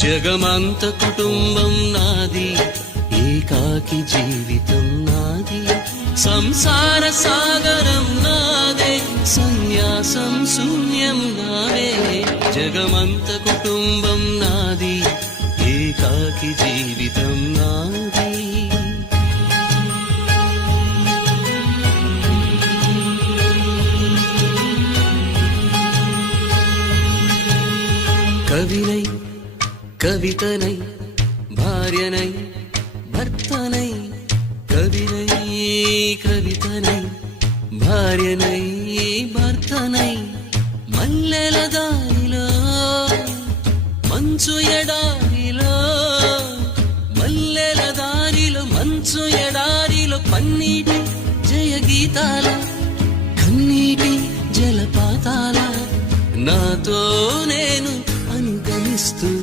జగమంత కుటుంబం నాది, ఏకాకి జీవితం నాది, సంసార సాగరం నాదే, సన్యాసం శూన్యం నావే. జగమంత కుటుంబం నాది, ఏకాకి జీవితం నాది. కవినై కవితనై భార్యనై భర్తనై, కవినై కవితనై భార్యనై భర్తనై, మల్లెల దారిలో మంచు ఎడారిలో, మల్లెల దారిలో మంచు ఎడారిలో, పన్నీటి జయ గీతాల కన్నీటి జలపాతాల, నాతో నేను అనుగమిస్తూ